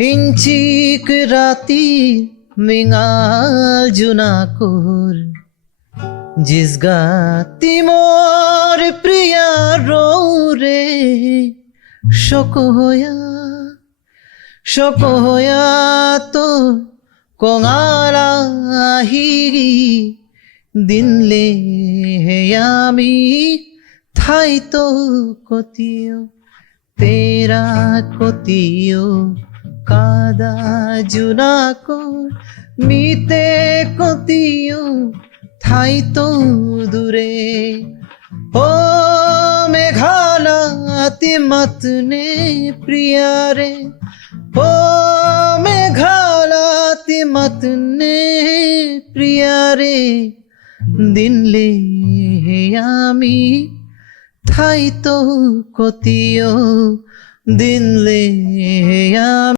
ইঞ্চিক রাতি মিঙাল জুনাকুর জিসগাতি মোর প্রিয়া রে শোক হয়া তো কঙালা হিরি দিনলে আমি থাই তো কতিও তেরা কতিও কাদা জুনাকর মিতে কতিও থাই তো দূরে ও মেঘালাতি মতনে প্রিয়া রে ও মেঘালাতি মতনে প্রিয়া রে দিনলে আমি থাই তো কতিও দিনলে আমি